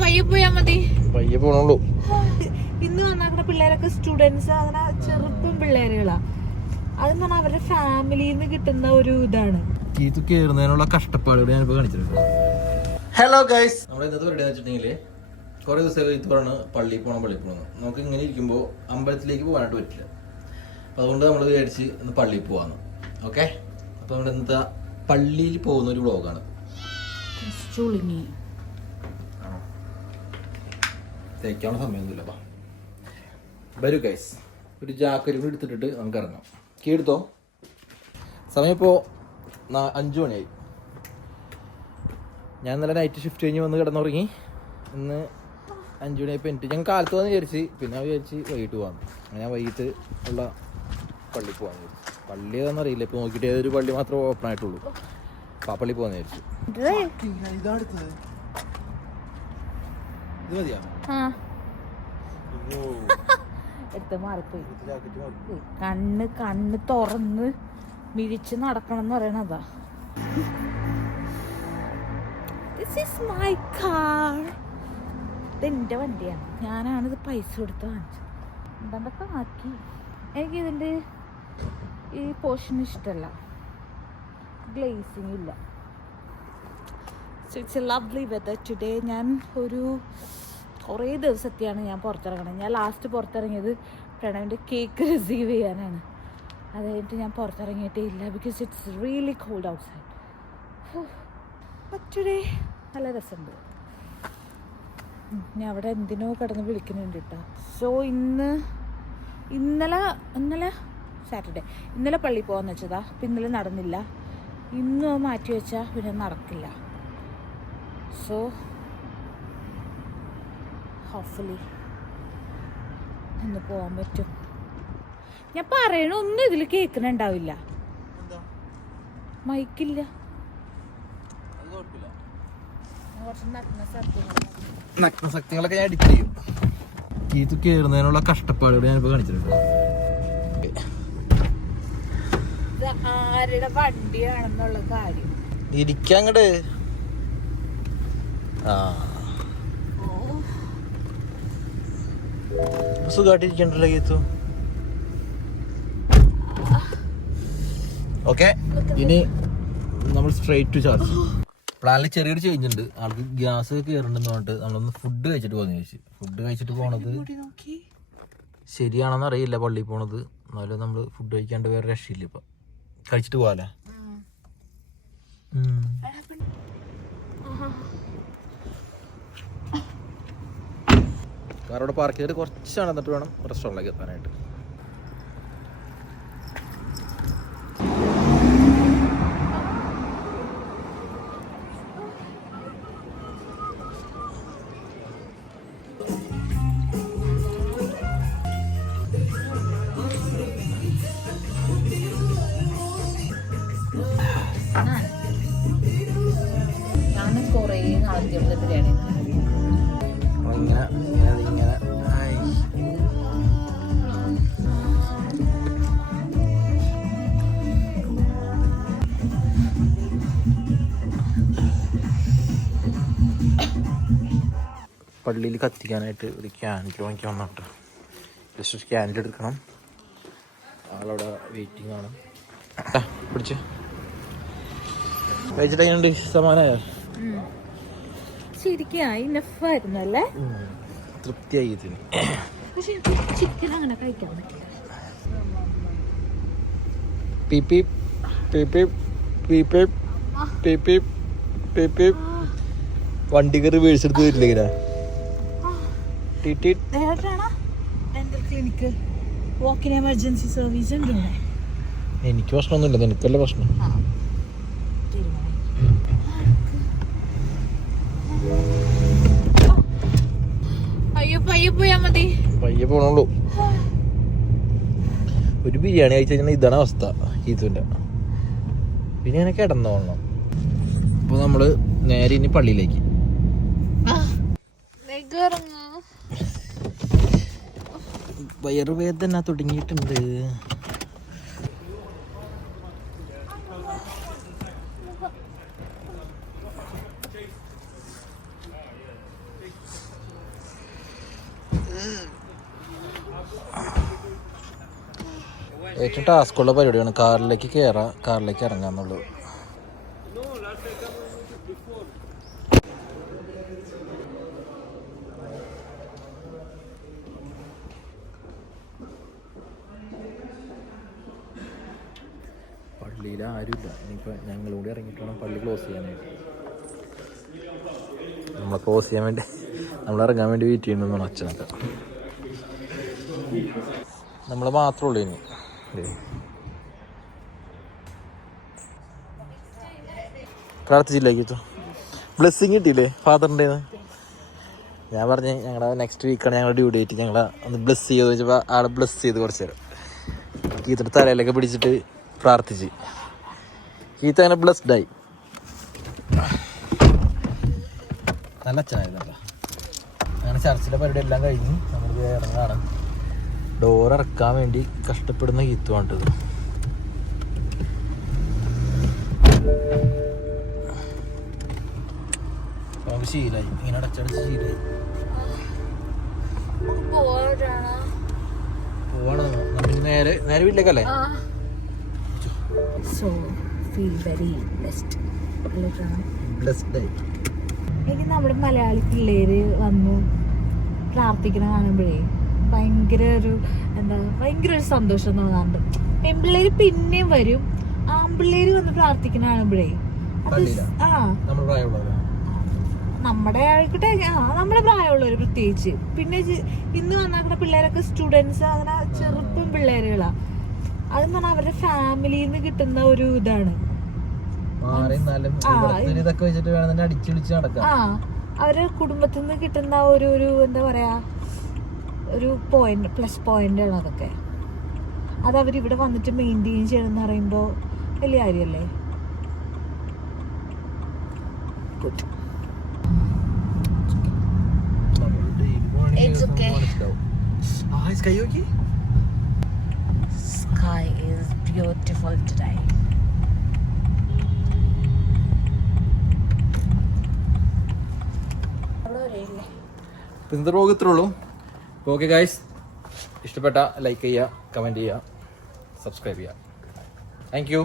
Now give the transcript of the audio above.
പയ്യെ പോയാ മതി. പയ്യെ പോണുള്ളൂ. ഇന്ന് വന്നാക്കുന്ന പിള്ളേരൊക്കെ സ്റ്റുഡൻസ്, അങ്ങനെ ചെറുപ്പം പിള്ളേരുകളാ. അതെന്ന് പറഞ്ഞാൽ അവരുടെ ഫാമിലിയിൽ നിന്ന് കിട്ടുന്ന ഒരു ഇതാണ്. ഇത് കയറുന്നതിനുള്ള കഷ്ടപ്പാടുകൾ ഞാനിപ്പോ കാണിച്ചിട്ടുണ്ട്. ഹലോ ഗൈസ്, നമ്മുടെ ഇന്നത്തെ പരിപാടി വെച്ചിട്ടുണ്ടെങ്കിൽ കുറെ ദിവസം ഇത് പറഞ്ഞ് പള്ളിയിൽ പോകണം. നമുക്ക് ഇങ്ങനെ ഇരിക്കുമ്പോൾ അമ്പലത്തിലേക്ക് പോകാനായിട്ട് പറ്റില്ല. അപ്പം അതുകൊണ്ട് നമ്മൾ വിചാരിച്ച് ഇന്ന് പള്ളിയിൽ പോവാന്ന്. ഓക്കെ, അപ്പം നമ്മുടെ ഇന്നത്തെ പള്ളിയിൽ പോകുന്ന ഒരു വ്ളോഗാണ്. തേക്കാനുള്ള സമയമൊന്നുമില്ല. വരൂ ഗൈസ്, ഒരു ജാക്കറ്റ് കൂടി എടുത്തിട്ടിട്ട് നമുക്ക് ഇറങ്ങാം. കീ എടുത്തോ. സമയം ഇപ്പോൾ 5 മണിയായി. ഞാൻ ഇന്നലെ നൈറ്റ് ഷിഫ്റ്റ് കഴിഞ്ഞ് വന്ന് കിടന്നുറങ്ങി. ഇന്ന് 5 മണിയായപ്പോൾ എനിക്ക് ഞാൻ കാലത്ത് വന്ന് വിചാരിച്ച്, പിന്നെ വിചാരിച്ച് വൈകിട്ട് പോകാം. ഞാൻ വൈകിട്ട് ഉള്ള പള്ളിയിൽ പോകാൻ വിചാരിച്ചു. പള്ളി ഏതാണെന്ന് അറിയില്ല, ഇപ്പോൾ നോക്കിയിട്ട് ഏതൊരു പള്ളി മാത്രമേ ഓപ്പൺ ആയിട്ടുള്ളൂ. അപ്പോൾ ആ പള്ളി പോകാൻ വിചാരിച്ചു. ഇത് മതിയാ? എടുത്ത് മാറിപ്പോയി. കണ്ണ് തുറന്ന് മിഴിച്ച് നടക്കണം എന്ന് പറയണതാ. This is my car. ഇതെന്റെ വണ്ടിയാണ്. ഞാനാണിത് പൈസ കൊടുത്ത് വാങ്ങിച്ചത്. എന്തൊക്കെ ആക്കി. എനിക്കിതിൻ്റെ ഈ പോർഷൻ ഇഷ്ടമല്ല, ഗ്ലേസിങ് ഇല്ല. So it's A lovely whether today. ഞാൻ ഒരു കുറേ ദിവസത്തെയാണ് ഞാൻ പുറത്തിറങ്ങണത്. ഞാൻ ലാസ്റ്റ് പുറത്തിറങ്ങിയത് പ്രണവിൻ്റെ കേക്ക് റിസീവ് ചെയ്യാനാണ്. അത് കഴിഞ്ഞിട്ട് ഞാൻ പുറത്തിറങ്ങിയിട്ടേ ഇല്ല, because it's really cold outside. Today നല്ല രസമുണ്ട്. ഞാൻ അവിടെ എന്തിനോ കിടന്ന് വിളിക്കുന്നുണ്ട് കേട്ടോ. സോ ഇന്നലെ സാറ്റർഡേ, ഇന്നലെ പള്ളിയിൽ പോകാമെന്ന് വെച്ചതാ. അപ്പം ഇന്നലെ നടന്നില്ല. ഇന്നും മാറ്റി വെച്ചാൽ പിന്നെ നടക്കില്ല. സോ ഹോപ്പ്ഫുള്ളി ഇന്ന് പോകാൻ പറ്റും. ഞാൻ പറയണ ഒന്നും ഇതിൽ കേൾക്കണുണ്ടാവില്ല, മൈക്കില്ല. നഗ്നസക്തികളൊക്കെ ഞാൻ എഡിറ്റ് ചെയ്യും. ഇത് കയറുന്നതിനുള്ള കഷ്ടപ്പാടുകൾ ഞാനിപ്പോ കാണിച്ചിട്ടുണ്ട്. ആരുടെ വണ്ടിയാണെന്നുള്ള കാര്യം ഇരിക്കങ്ങട്. സുഖമായിട്ടിരിക്കണ്ടല്ലോ ഗീത്തു. ഓക്കെ, ഇനി നമ്മൾ സ്ട്രേറ്റ് ടു ചാർജ്. പ്ലാനിൽ ചെറിയൊരു ചേഞ്ച് ഉണ്ട്. ആൾക്ക് ഗ്യാസ് കയറുന്നുണ്ടെന്ന് പറഞ്ഞിട്ട് നമ്മളൊന്ന് ഫുഡ് കഴിച്ചിട്ട് പോകുന്ന ചോദിച്ചു. ഫുഡ് കഴിച്ചിട്ട് പോണത് ശരിയാണെന്ന് അറിയില്ല, പള്ളിയിൽ പോണത്. എന്നാലും നമ്മൾ ഫുഡ് കഴിക്കാണ്ട് വേറെ രക്ഷയില്ല. ഇപ്പൊ കഴിച്ചിട്ട് പോവാല്ലേ. കാർ അവിടെ പാർക്ക് ചെയ്തിട്ട് കുറച്ച് നടന്നിട്ട് വേണം റെസ്റ്റോറൻറ്റിലേക്ക് എത്താനായിട്ട്. ഞാൻ കുറേ നാളത്തെ ബിരിയാണി പള്ളിയിൽ കത്തിക്കാനായിട്ട് ഒരു ക്യാൻഡിൽ വാങ്ങിക്കാൻ വന്നിട്ട് ജസ്റ്റ് ക്യാൻഡിൽ എടുക്കണം. ആളവിടെ വെയിറ്റിംഗ് ആണ്. പിടിച്ച് കഴിച്ചിട്ട് എങ്ങനെയുണ്ട്? സമാനായോ? ശരിക്കും അല്ലേ? തൃപ്തിയായി ഇതിന്. ചിക്കൻ അങ്ങനെ കഴിക്കാൻ പറ്റില്ല. വണ്ടി കയറി വീഴ്ചെടുത്ത് വരില്ല ഇങ്ങനെ. എമർജൻസി സർവീസ് ഉണ്ട്. എനിക്ക് പ്രശ്നമൊന്നുമില്ല, നിനക്കല്ലേ പ്രശ്നം. പയ്യെ പോയാ മതി. പയ്യെ പോണുള്ളൂ. ഒരു ബിരിയാണി കഴിച്ചു കഴിഞ്ഞാൽ ഇതാണ് അവസ്ഥ ഈത്തുവിൻ്റെ. പിന്നെ എനിക്ക് കിടന്നോളണം. അപ്പോൾ നമ്മള് നേരെ ഇനി പള്ളിയിലേക്ക്. വയറുവേദന തുടങ്ങിയിട്ടുണ്ട്. ഏറ്റവും ടാസ്കുള്ള പരിപാടിയാണ് കാറിലേക്ക് കയറാം, കാറിലേക്ക് ഇറങ്ങാന്നുള്ളത്. പള്ളിയിൽ ആരുമില്ല. ഇനിയിപ്പോൾ ഞങ്ങളും കൂടി ഇറങ്ങിയിട്ട് വേണം പള്ളി ക്ലോസ് ചെയ്യാനായിട്ട്. നമ്മളെ ക്ലോസ് ചെയ്യാൻ വേണ്ടി നമ്മളിറങ്ങാൻ വേണ്ടി വെയിറ്റ് ചെയ്യുന്നു അച്ഛനൊക്കെ. നമ്മൾ മാത്രമേ ഉള്ളൂ ഇനി. പ്രാർത്ഥിച്ചില്ലേക്കോ? ബ്ലെസ്സിങ് കിട്ടിയില്ലേ ഫാദറിൻ്റെ? ഞാൻ പറഞ്ഞ് ഞങ്ങളുടെ നെക്സ്റ്റ് വീക്കാണ് ഞങ്ങളുടെ ഡ്യൂ ഡേറ്റ്, ഞങ്ങളെ ഒന്ന് ബ്ലെസ് ചെയ്ത് ചോദിച്ചപ്പോൾ ആളെ ബ്ലെസ് ചെയ്ത് കുറച്ച് നേരം കീത്തിട്ട് തലയിലൊക്കെ പിടിച്ചിട്ട് പ്രാർത്ഥിച്ച്. കീത്ത് അങ്ങനെ ബ്ലെസ്ഡായി. നല്ല അച്ഛനായിരുന്നല്ല. അങ്ങനെ ചർച്ചിലെ പരിപാടി എല്ലാം കഴിഞ്ഞ് നമ്മൾ ഇറങ്ങാണ്. ഡോർ ഇറക്കാൻ വേണ്ടി കഷ്ടപ്പെടുന്ന കീത്തുവാണ്ടത്. നമുക്ക് ശീലമായി, ഇങ്ങനെ അടച്ചടച്ച് ശീലമായി. പോവാണോ? നമുക്ക് നേരെ നേരെ വീട്ടിലേക്കല്ലേ? എനിക്ക് നമ്മുടെ മലയാളി പിള്ളേര് വന്നു പ്രാർത്ഥിക്കണ കാണുമ്പോഴേ ഭയങ്കര ഒരു ഭയങ്കര ഒരു സന്തോഷം തോന്നാറുണ്ട്. പെൺപിള്ളേര് പിന്നെയും വരും, ആൺപിള്ളേര് വന്ന് പ്രാർത്ഥിക്കണ കാണുമ്പോഴേ നമ്മുടെ ആയിക്കോട്ടെ, നമ്മുടെ പ്രായമുള്ളവര് പ്രത്യേകിച്ച്. പിന്നെ ഇന്ന് വന്നാക്കുന്ന പിള്ളേരൊക്കെ സ്റ്റുഡൻസ്, അങ്ങനെ ചെറുപ്പം പിള്ളേരുകളാ. അതെന്ന് പറഞ്ഞാൽ അവരുടെ ഫാമിലിയിൽ നിന്ന് കിട്ടുന്ന ഒരു ഇതാണ്. അവരുടെ കുടുംബത്തിൽ നിന്ന് കിട്ടുന്ന ഒരു എന്താ പറയാ, ഒരു പോയിന്റ്, പ്ലസ് പോയിന്റ് ആണ് അതൊക്കെ. അത് അവരിവിടെ വന്നിട്ട് മെയിൻറ്റെയിൻ ചെയ്യണമെന്ന് പറയുമ്പോ വലിയ കാര്യല്ലേ. It's okay. Sky is beautiful today. ഇന്നത്തെ വ്ലോഗ് ഇത്രേ ഉള്ളൂ. ഓക്കെ ഗൈസ്, ഇഷ്ടപ്പെട്ട ലൈക്ക് ചെയ്യുക, കമൻറ്റ് ചെയ്യുക, സബ്സ്ക്രൈബ് ചെയ്യുക. Thank you.